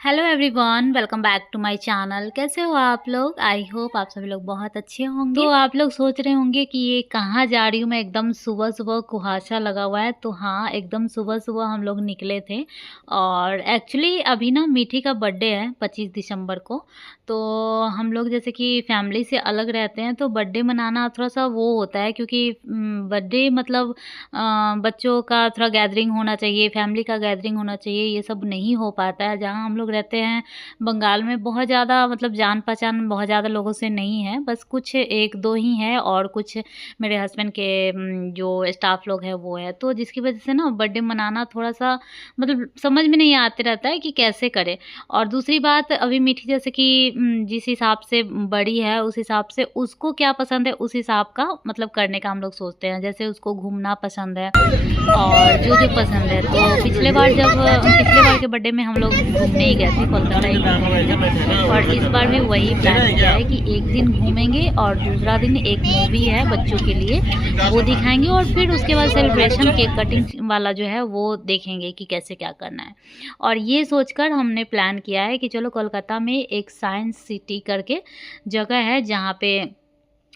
Hello everyone, welcome back to my channel. कैसे हो आप लोग? आई होप आप सभी लोग बहुत अच्छे होंगे। तो आप लोग सोच रहे होंगे कि ये कहाँ जा रही हूँ मैं, एकदम सुबह सुबह कुहासा लगा हुआ है। तो हाँ, एकदम सुबह सुबह हम लोग निकले थे। और एक्चुअली अभी ना मीठी का बर्थडे है 25 दिसंबर को। तो हम लोग जैसे कि फैमिली से अलग रहते हैं, तो बर्थडे मनाना थोड़ा सा वो होता है, क्योंकि बर्थडे मतलब बच्चों का थोड़ा गैदरिंग होना चाहिए, फैमिली का गैदरिंग होना चाहिए, ये सब नहीं हो पाता है। जहाँ हम लोग रहते हैं बंगाल में, बहुत ज़्यादा मतलब जान पहचान बहुत ज़्यादा लोगों से नहीं है, बस कुछ 1-2 ही हैं और कुछ मेरे हस्बैंड के जो स्टाफ लोग हैं वो है। तो जिसकी वजह से ना बर्थडे मनाना थोड़ा-सा मतलब समझ में नहीं आते रहता है कि कैसे करें। और दूसरी बात, अभी मीठी जैसे कि जिस हिसाब से बड़ी है, उस हिसाब से उसको क्या पसंद है उस हिसाब का मतलब करने का हम लोग सोचते हैं। जैसे उसको घूमना पसंद है और जो पसंद है। तो पिछले बार के बर्थडे में हम लोग घूमने ही गए थे, कोलकाता ही घूमने गए थे। और इस बार भी वही प्लान किया है कि एक दिन घूमेंगे और दूसरा दिन एक मूवी है बच्चों के लिए, वो दिखाएँगे और फिर उसके बाद सेलिब्रेशन केक कटिंग वाला जो है वो देखेंगे कि कैसे क्या करना है। और ये सोचकर हमने प्लान किया है कि चलो कोलकाता में एक साइंस सिटी करके जगह है, जहाँ पे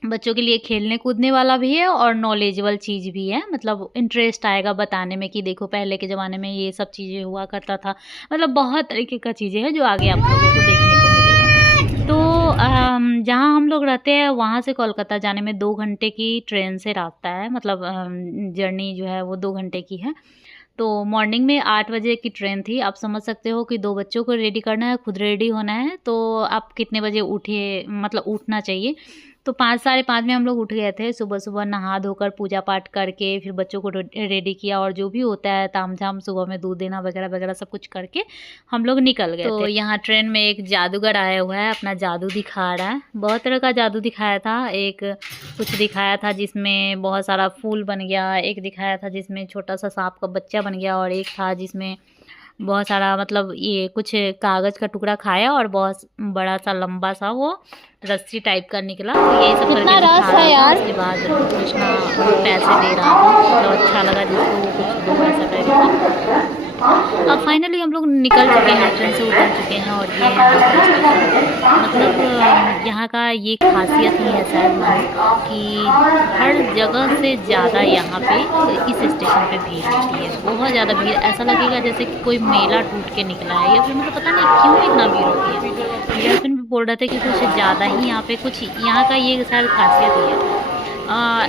बच्चों के लिए खेलने कूदने वाला भी है और नॉलेजेबल चीज़ भी है। मतलब इंटरेस्ट आएगा बताने में कि देखो पहले के ज़माने में ये सब चीज़ें हुआ करता था। मतलब बहुत तरीके का चीज़ें हैं जो आगे आप लोगों को देखने को मिलेगा। तो जहाँ हम लोग रहते हैं वहाँ से कोलकाता जाने में 2 घंटे की ट्रेन से रास्ता है। मतलब जर्नी जो है वो 2 घंटे की है। तो मॉर्निंग में 8 बजे की ट्रेन थी। आप समझ सकते हो कि 2 बच्चों को रेडी करना है, खुद रेडी होना है, तो आप कितने बजे उठिए, मतलब उठना चाहिए। तो 5 साढ़े 5 में हम लोग उठ गए थे। सुबह-सुबह नहा धोकर पूजा-पाठ करके फिर बच्चों को रेडी किया और जो भी होता है ताम-झाम सुबह में दूध देना वगैरह-वगैरह सब कुछ करके हम लोग निकल गए थे। तो यहाँ ट्रेन में एक जादूगर आया हुआ है, अपना जादू दिखा रहा है। बहुत तरह का जादू दिखाया था। एक कुछ दिखाया था जिसमें बहुत सारा फूल बन गया, एक दिखाया था जिसमें छोटा-सा सांप का बच्चा बन गया और एक था जिसमें बहुत सारा मतलब ये कुछ कागज़ का टुकड़ा खाया और बहुत बड़ा-सा लंबा-सा वो रस्सी टाइप का निकला। तो यही सब करके दिखा रहा था। उसके बाद कृष्णा पैसे दे रहा था, मतलब अच्छा लगा जिसको वो कुछ दो ऐसा टाइप का। अब फाइनली हम लोग निकल चुके हैं, ट्रेन से उतर चुके हैं और ये है दूसरा स्टेशन। मतलब यहाँ का ये ख़ासियत ही है शायद मानो कि हर जगह से ज़्यादा यहाँ पे इस स्टेशन पे भीड़ होती है। बहुत ज़्यादा भीड़, ऐसा लगेगा जैसे कि कोई मेला टूट के निकला है या फिर मतलब पता नहीं क्यों इतना भीड़ होती है। मेरे हस्बैंड भी बोल रहे थे कि कुछ ज़्यादा ही यहाँ पे कुछ यहाँ का ये शायद ख़ासियत ही है।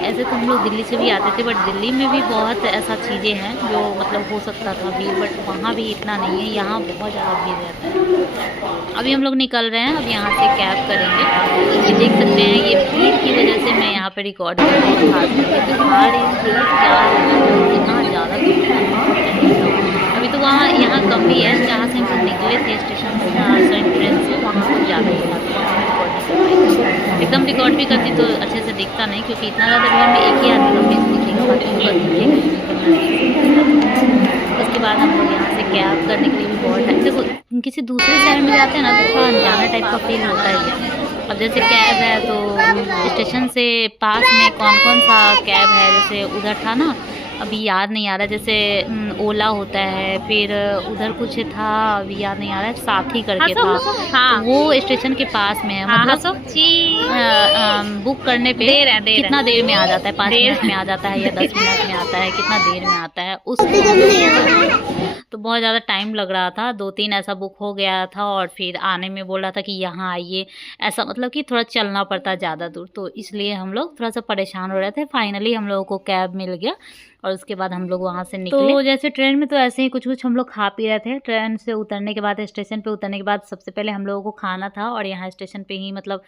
ऐसे तो हम लोग दिल्ली से भी आते थे, बट दिल्ली में भी बहुत ऐसा चीज़ें हैं जो मतलब हो सकता था भीड़, बट वहाँ भी इतना नहीं है, यहाँ बहुत ज़्यादा भीड़ रहता है। अभी हम लोग निकल रहे हैं, अब यहाँ से कैब करेंगे। ये देख सकते हैं, ये भीड़ की वजह से मैं यहाँ पे रिकॉर्ड कर रही हूँ, खास करके दिखा रही हूँ कि क्या इतना ज़्यादा भीड़ है। अभी तो वहाँ यहाँ कम भी है, जहाँ से हम निकले थे स्टेशन से ट्रेन से, वहाँ कुछ ज़्यादा ही था, तो वहाँ रिकॉर्ड नहीं कर पाई थी। एकदम रिकॉर्ड भी करती तो अच्छे से दिखता नहीं, क्योंकि इतना ज़्यादा भीड़ में एक ही आदमी का फेस दिखेगा, बाकी पूरा दिखेगा ही नहीं, करना नहीं। उसके बाद हम लोग यहाँ से कैब करने के लिए भी बहुत टाइम, देखो किसी दूसरे शहर में जाते हैं ना तो थोड़ा अनजाना टाइप का फील होता ही है। अब जैसे कैब है तो स्टेशन से पास में कौन-कौन सा कैब है, जैसे उधर था ना, अभी याद नहीं आ रहा, जैसे ओला होता है, फिर उधर कुछ था अभी याद नहीं आ रहा है, साथी करके था। तो वो स्टेशन के पास में है, मतलब बुक करने पे कितना देर में आ जाता है, 5 मिनट में आ जाता है या 10 मिनट में आता है, कितना देर में आता है उसको। तो बहुत ज़्यादा टाइम लग रहा था, 2-3 ऐसा बुक हो गया था और फिर आने में बोल रहा था कि यहाँ आइए, ऐसा मतलब कि थोड़ा चलना पड़ता है ज़्यादा दूर, तो इसलिए हम लोग थोड़ा-सा परेशान हो रहे थे। फाइनली हम लोगों को कैब मिल गया और उसके बाद हम लोग वहाँ से निकले। तो जैसे ट्रेन में तो ऐसे ही कुछ-कुछ हम लोग खा पी रहे थे। ट्रेन से उतरने के बाद, स्टेशन पे उतरने के बाद सबसे पहले हम लोगों को खाना था और यहाँ स्टेशन पे ही मतलब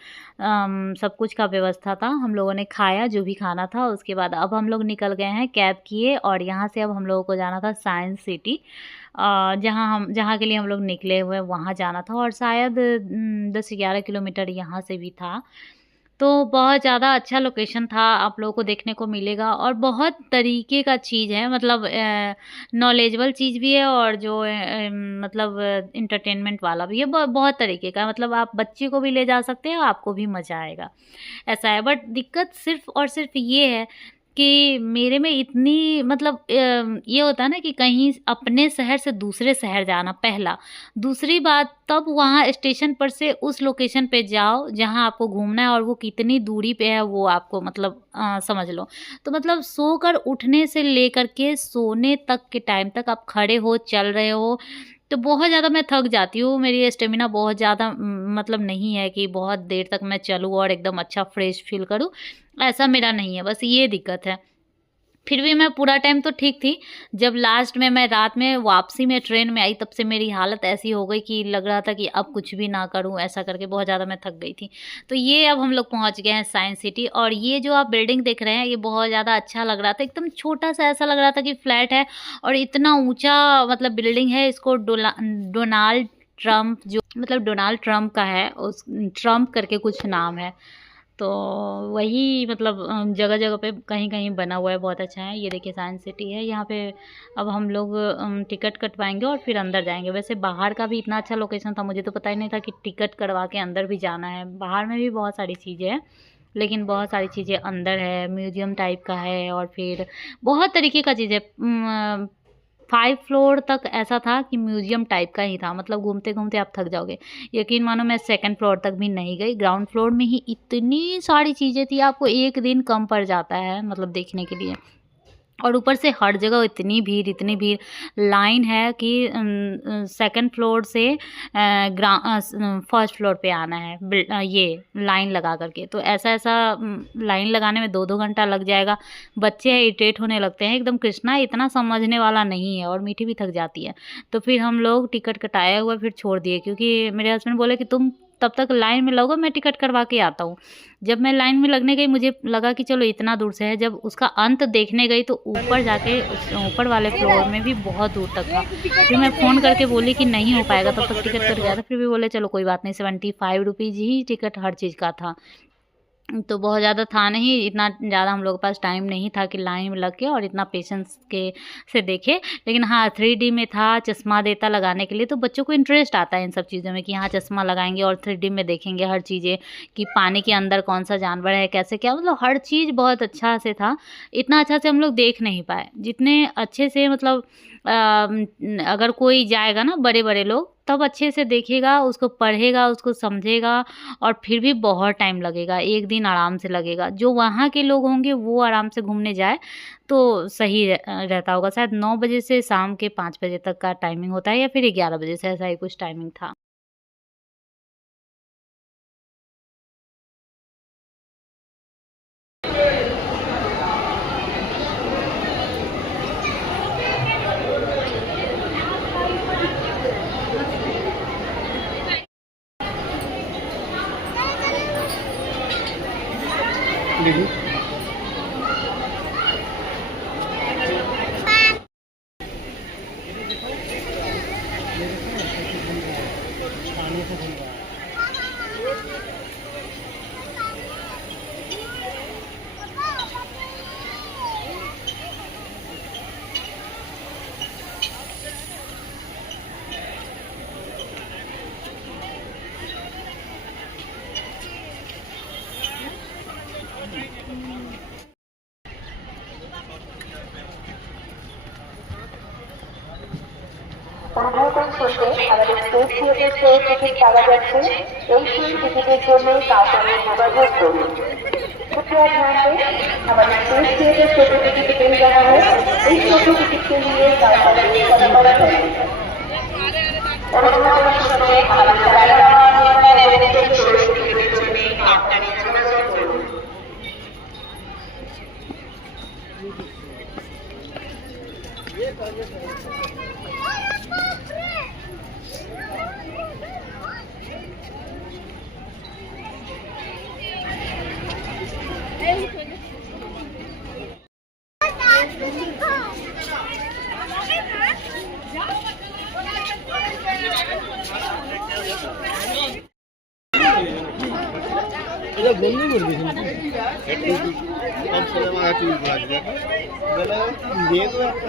सब कुछ का व्यवस्था था। हम लोगों ने खाया जो भी खाना था, उसके बाद अब हम लोग निकल गए हैं, कैब किए और यहाँ से अब हम लोगों को जाना था साइंस सिटी। जहाँ के लिए हम लोग निकले हुए वहाँ जाना था और शायद 10-11 किलोमीटर यहाँ से भी था। तो बहुत ज़्यादा अच्छा लोकेशन था, आप लोगों को देखने को मिलेगा और बहुत तरीके का चीज़ है, मतलब नॉलेजेबल चीज़ भी है और जो मतलब एंटरटेनमेंट वाला भी है, बहुत तरीके का, मतलब आप बच्चे को भी ले जा सकते हैं, आपको भी मज़ा आएगा, ऐसा है। बट दिक्कत सिर्फ़ और सिर्फ़ ये है कि मेरे में इतनी मतलब ये होता है ना कि कहीं अपने शहर से दूसरे शहर जाना पहला, दूसरी बात तब वहाँ स्टेशन पर से उस लोकेशन पे जाओ जहाँ आपको घूमना है और वो कितनी दूरी पे है वो आपको मतलब समझ लो। तो मतलब सोकर उठने से लेकर के सोने तक के टाइम तक आप खड़े हो, चल रहे हो, तो बहुत ज़्यादा मैं थक जाती हूँ। मेरी स्टेमिना बहुत ज़्यादा मतलब नहीं है कि बहुत देर तक मैं चलूँ और एकदम अच्छा फ्रेश फ़ील करूँ, ऐसा मेरा नहीं है, बस ये दिक्कत है। फिर भी मैं पूरा टाइम तो ठीक थी, जब लास्ट में मैं रात में वापसी में ट्रेन में आई तब से मेरी हालत ऐसी हो गई कि लग रहा था कि अब कुछ भी ना करूँ, ऐसा करके बहुत ज़्यादा मैं थक गई थी। तो ये अब हम लोग पहुँच गए हैं साइंस सिटी, और ये जो आप बिल्डिंग देख रहे हैं ये बहुत ज़्यादा अच्छा लग रहा था, एकदम छोटा-सा ऐसा लग रहा था कि फ्लैट है और इतना ऊँचा मतलब बिल्डिंग है। इसको डोनाल्ड ट्रम्प जो मतलब डोनाल्ड ट्रम्प का है, उस ट्रम्प करके कुछ नाम है। तो वही मतलब जगह-जगह पे कहीं-कहीं बना हुआ है, बहुत अच्छा है। ये देखिए साइंस सिटी है, यहाँ पे अब हम लोग टिकट कटवाएँगे और फिर अंदर जाएँगे। वैसे बाहर का भी इतना अच्छा लोकेशन था, मुझे तो पता ही नहीं था कि टिकट करवा के अंदर भी जाना है। बाहर में भी बहुत सारी चीज़ें हैं, लेकिन बहुत सारी चीज़ें अंदर है, म्यूज़ियम टाइप का है और फिर बहुत तरीके का चीज़ है। 5 फ्लोर तक ऐसा था कि म्यूज़ियम टाइप का ही था, मतलब घूमते-घूमते आप थक जाओगे। यकीन मानो मैं सेकंड फ्लोर तक भी नहीं गई, ग्राउंड फ्लोर में ही इतनी सारी चीज़ें थी, आपको 1 दिन कम पड़ जाता है मतलब देखने के लिए। और ऊपर से हर जगह इतनी भीड़, लाइन है कि सेकंड फ्लोर से फर्स्ट फ्लोर पे आना है ये लाइन लगा करके। तो ऐसा लाइन लगाने में 2-2 घंटा लग जाएगा। बच्चे हैं इरिटेट होने लगते हैं एकदम। कृष्णा इतना समझने वाला नहीं है और मीठी भी थक जाती है। तो फिर हम लोग टिकट कटाया हुआ फिर छोड़ दिए, क्योंकि मेरे हस्बैंड बोले कि तुम तब तक लाइन में लगो, मैं टिकट करवा के आता हूँ। जब मैं लाइन में लगने गई मुझे लगा कि चलो इतना दूर से है, जब उसका अंत देखने गई तो ऊपर जाके उस ऊपर वाले फ्लोर में भी बहुत दूर तक था। फिर मैं फ़ोन करके बोली कि नहीं हो पाएगा, तब तक टिकट कट गया था। फिर भी बोले चलो कोई बात नहीं, 75 रुपीज़ ही टिकट हर चीज़ का था। तो बहुत ज़्यादा था नहीं, इतना ज़्यादा हम लोग के पास टाइम नहीं था कि लाइन में लग के और इतना पेशेंस के से देखें। लेकिन हाँ, 3D में था, चश्मा देता लगाने के लिए, तो बच्चों को इंटरेस्ट आता है इन सब चीज़ों में कि हाँ, चश्मा लगाएँगे और 3D में देखेंगे हर चीज़ें, कि पानी के अंदर कौन-सा जानवर है, कैसे क्या, मतलब हर चीज़ बहुत अच्छा से था। इतना अच्छा से हम लोग देख नहीं पाए, जितने अच्छे से मतलब अगर कोई जाएगा ना बड़े-बड़े लोग, तब अच्छे से देखेगा, उसको पढ़ेगा, उसको समझेगा, और फिर भी बहुत टाइम लगेगा, 1 दिन आराम से लगेगा। जो वहाँ के लोग होंगे वो आराम से घूमने जाए तो सही रहता होगा। शायद 9 बजे से शाम के 5 बजे तक का टाइमिंग होता है या फिर 11 बजे से, ऐसा ही कुछ टाइमिंग था। অনুমোদন শেষে আমাদের স্টেট থিয়েটার টিকিট পাওয়া যাচ্ছে। এই সেই টিকিটের জন্য কাউন্টারে যোগাযোগ করুন। कृपया ध्यान दें, हमारे स्टेट थिएटर छोटे टिकट मिल रहा है। इस छोटे टिकट के लिए काउंटर पर पड़ा है। অনুমোদন শেষে আমাদের টিকিটের জন্য কাউন্টারে যোগাযোগ করুন। এটা বন্ধ করবি একটু কম সময় আমার একটু লাগবে বেলা দিয়ে তো একটা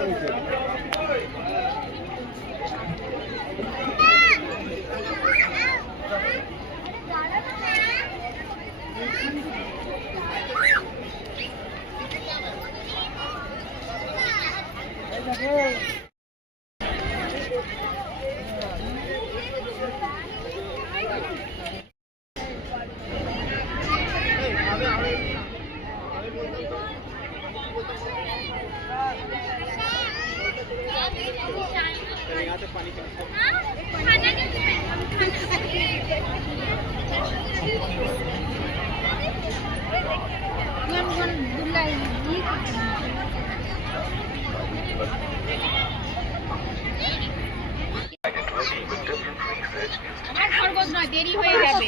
দেরি হয়ে যাবে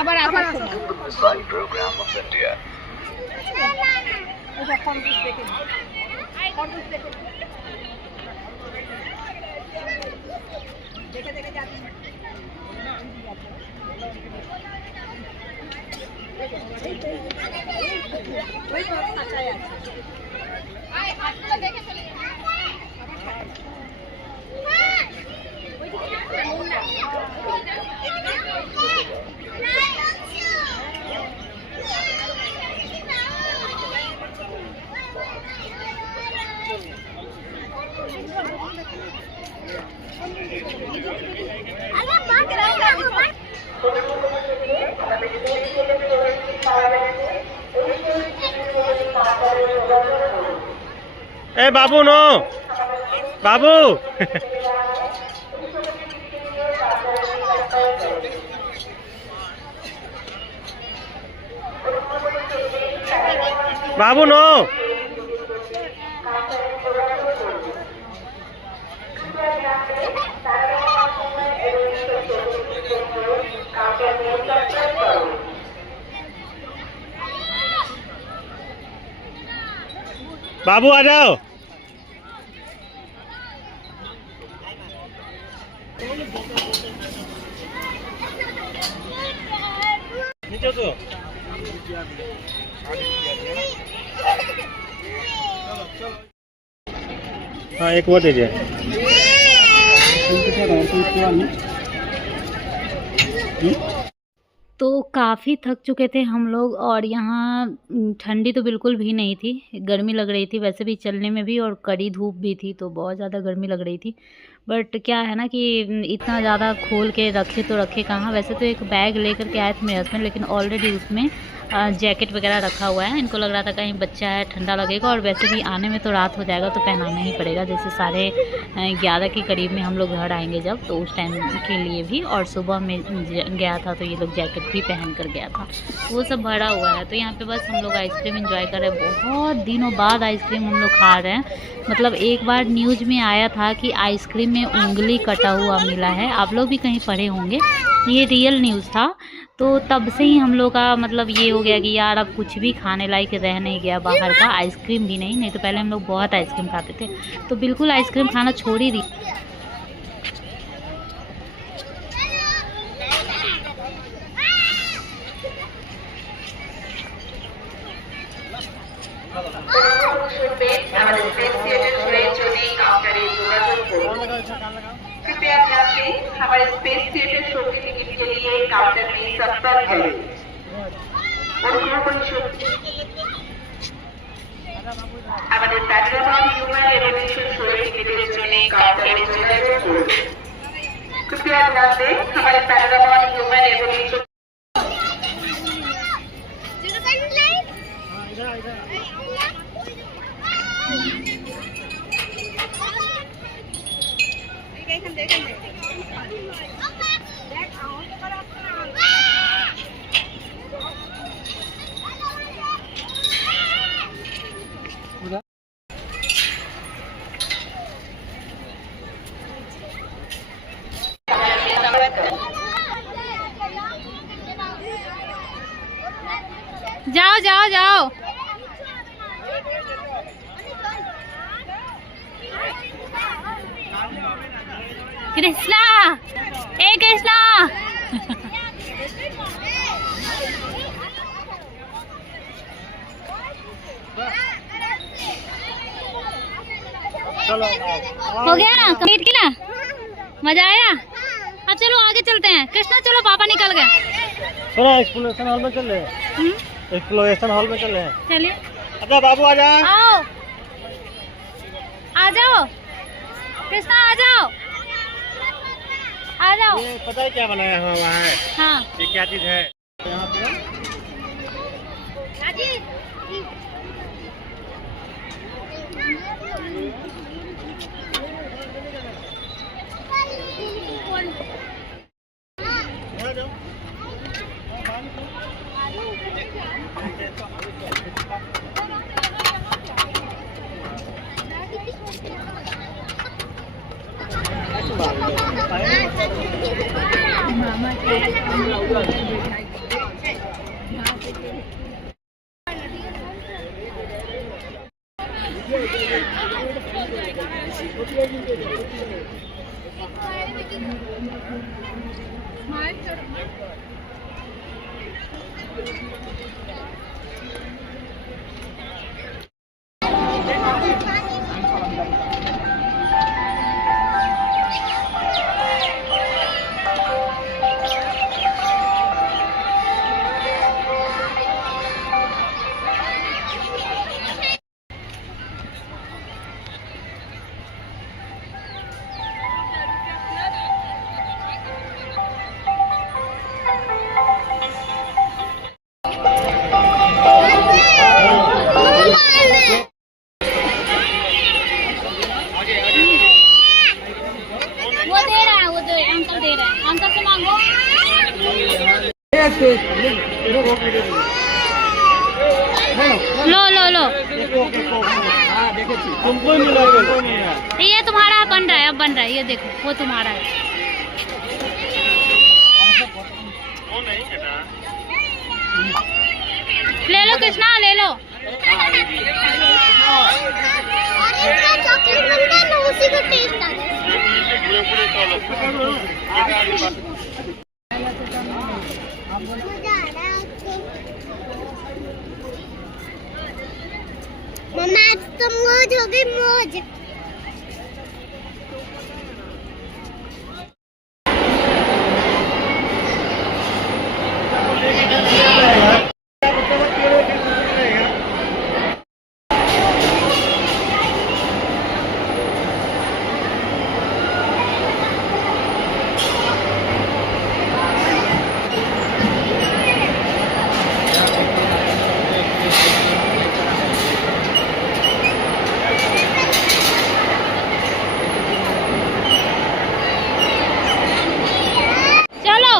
আবার আসার সময় দেখে দেখে যাচ্ছি ওই তো কাঁচাই আছে আয় হাতটা দেখে চলে যা ए बाबू नो बाबू बाबू नो बाबू आ जाओ नीचे तो हाँ एक वो दीजिए तो काफ़ी थक चुके थे हम लोग और यहाँ ठंडी तो बिल्कुल भी नहीं थी, गर्मी लग रही थी वैसे भी चलने में भी, और कड़ी धूप भी थी तो बहुत ज़्यादा गर्मी लग रही थी। बट क्या है ना कि इतना ज़्यादा खोल के रखे तो रखे कहाँ। वैसे तो एक बैग लेकर के आए थे मेरे हस्बैंड, लेकिन ऑलरेडी उसमें जैकेट वगैरह रखा हुआ है। इनको लग रहा था कहीं बच्चा है ठंडा लगेगा, और वैसे भी आने में तो रात हो जाएगा तो पहनाना ही पड़ेगा। जैसे 11:30 के करीब में हम लोग घर आएंगे जब, तो उस टाइम के लिए भी। और सुबह में गया था तो ये लोग जैकेट भी पहन कर गया था, वो सब भरा हुआ है। तो यहाँ पे बस हम लोग आइसक्रीम एंजॉय कर रहे हैं। बहुत दिनों बाद आइसक्रीम हम लोग खा रहे हैं। मतलब एक बार न्यूज़ में आया था कि आइसक्रीम में उंगली कटा हुआ मिला है, आप लोग भी कहीं पढ़े होंगे, ये रियल न्यूज़ था। तो तब से ही हम लोग का मतलब ये हो गया कि यार अब कुछ भी खाने लायक रह नहीं गया बाहर का, आइसक्रीम भी नहीं तो पहले हम लोग बहुत आइसक्रीम खाते थे, तो बिल्कुल आइसक्रीम खाना छोड़ ही दी। कृपया ध्यान दें, हमारे स्पेस थिएटर शो की टिकट के लिए काउंटर में 70 है और আমাদের প্যানোরামা হিউম্যান এভোলিউশন শো এর টিকিটের জন্য কাউন্টারে যোগাযোগ করুন। कृपया ध्यान दें, हमारे पैनोरामा ह्यूमन एवोल्यूशन जाओ जाओ जाओ। कृष्णा, ए कृष्णा हो गया ना कंप्लीट किया, मजा आया। अब चलो आगे चलते हैं। कृष्णा चलो, पापा निकल गए। चलो एक्सप्लोरेशन हॉल में चल रहे हैं, एक्सप्लोरेशन हॉल में चल रहे हैं। चलिए अच्छा बाबू आ जाओ, आओ आ जाओ कृष्णा, आ जाओ आ जाओ। ये पता है क्या बनाया हुआ है? हाँ ये क्या चीज है यहाँ पे? वो दे रहा है, वो दे अंकल दे रहा है, अंकल से मांगो। लो लो लो, तुमको मिला ये तुम्हारा बन रहा है, अब बन रहा है, ये देखो वो तुम्हारा है। ले लो कृष्णा, ले लो। चॉकलेट बनता है ना, उसी का टेस्ट आता है। मजा आ रहा है आपको? मम्मा आज तो मौज हो गई, मौज। चलो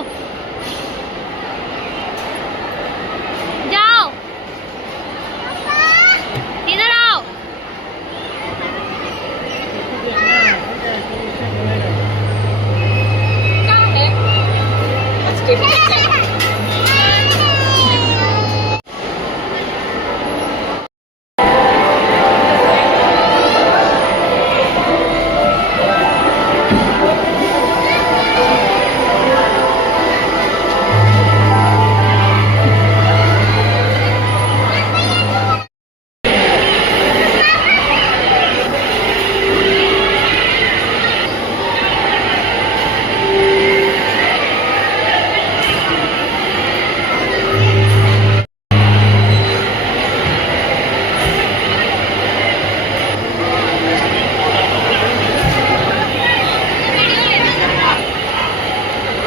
जाओ, इधर आओ।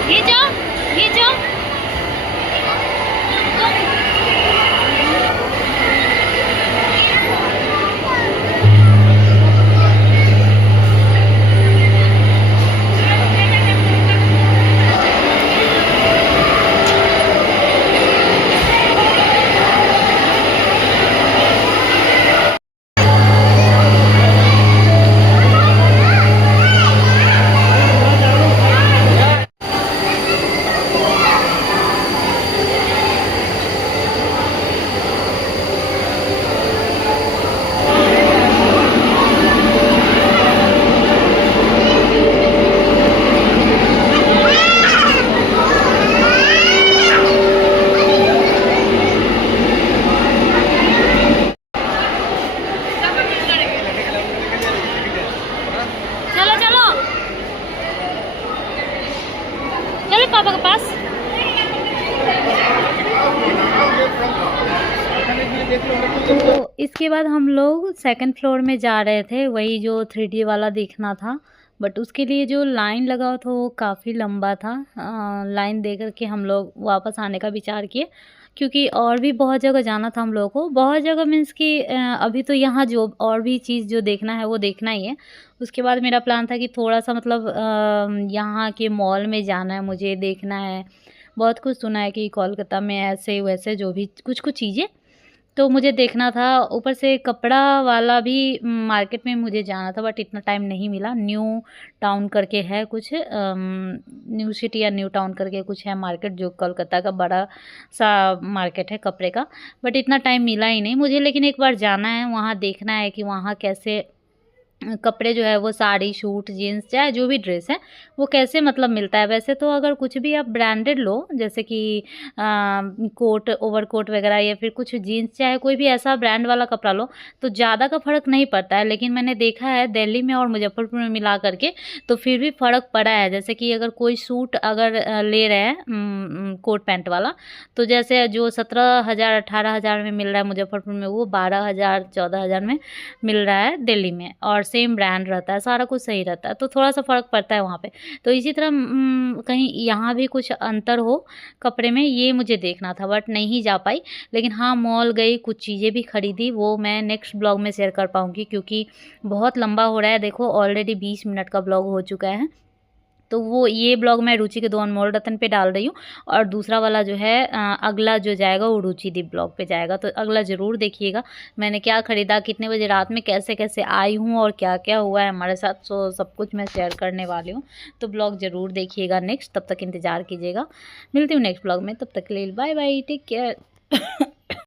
खींचो खींचो। चलो चलो चलो पापा के पास। तो इसके बाद हम लोग सेकंड फ्लोर में जा रहे थे, वही जो 3D वाला देखना था। बट उसके लिए जो लाइन लगा हुआ था वो काफ़ी लंबा था। लाइन दे कर के हम लोग वापस आने का विचार किए, क्योंकि और भी बहुत जगह जाना था हम लोगों को। बहुत जगह मीन्स कि अभी तो यहाँ जो और भी चीज़ जो देखना है वो देखना ही है। उसके बाद मेरा प्लान था कि थोड़ा सा मतलब यहाँ के मॉल में जाना है, मुझे देखना है। बहुत कुछ सुना है कि कोलकाता में ऐसे वैसे जो भी कुछ कुछ चीज़ें, तो मुझे देखना था। ऊपर से कपड़ा वाला भी मार्केट में मुझे जाना था, बट इतना टाइम नहीं मिला। न्यू टाउन करके है कुछ, न्यू सिटी या न्यू टाउन करके कुछ है मार्केट, जो कोलकाता का बड़ा सा मार्केट है कपड़े का, बट इतना टाइम मिला ही नहीं मुझे। लेकिन एक बार जाना है वहाँ, देखना है कि वहाँ कैसे कपड़े जो है वो साड़ी, सूट, जीन्स, चाहे जो भी ड्रेस है वो कैसे मतलब मिलता है। वैसे तो अगर कुछ भी आप ब्रांडेड लो, जैसे कि कोट, ओवरकोट वगैरह, या फिर कुछ जीन्स, चाहे कोई भी ऐसा ब्रांड वाला कपड़ा लो, तो ज़्यादा का फ़र्क नहीं पड़ता है। लेकिन मैंने देखा है दिल्ली में और मुजफ्फरपुर में मिला करके, तो फिर भी फ़र्क पड़ा है। जैसे कि अगर कोई सूट अगर ले रहे हैं कोट पैंट वाला, तो जैसे जो 17,000 18,000 में मिल रहा है मुजफ्फरपुर में, वो 12,000 14,000 में मिल रहा है दिल्ली में, और सेम ब्रांड रहता है, सारा कुछ सही रहता है, तो थोड़ा सा फ़र्क पड़ता है वहाँ पे। तो इसी तरह कहीं यहाँ भी कुछ अंतर हो कपड़े में, ये मुझे देखना था, बट नहीं जा पाई। लेकिन हाँ, मॉल गई, कुछ चीज़ें भी खरीदी, वो मैं नेक्स्ट ब्लॉग में शेयर कर पाऊँगी, क्योंकि बहुत लंबा हो रहा है। देखो ऑलरेडी 20 मिनट का ब्लॉग हो चुका है। तो वो ये ब्लॉग मैं रुचि के 2 अनमोल रतन पे डाल रही हूँ, और दूसरा वाला जो है अगला जो जाएगा वो रुचि दीप ब्लॉग पे जाएगा। तो अगला ज़रूर देखिएगा, मैंने क्या ख़रीदा, कितने बजे रात में कैसे कैसे आई हूँ, और क्या क्या हुआ है हमारे साथ, सो सब कुछ मैं शेयर करने वाली हूँ। तो ब्लॉग ज़रूर देखिएगा नेक्स्ट, तब तक इंतज़ार कीजिएगा। मिलती हूँ नेक्स्ट ब्लॉग में, तब तक के लिए बाय बाय, टेक केयर।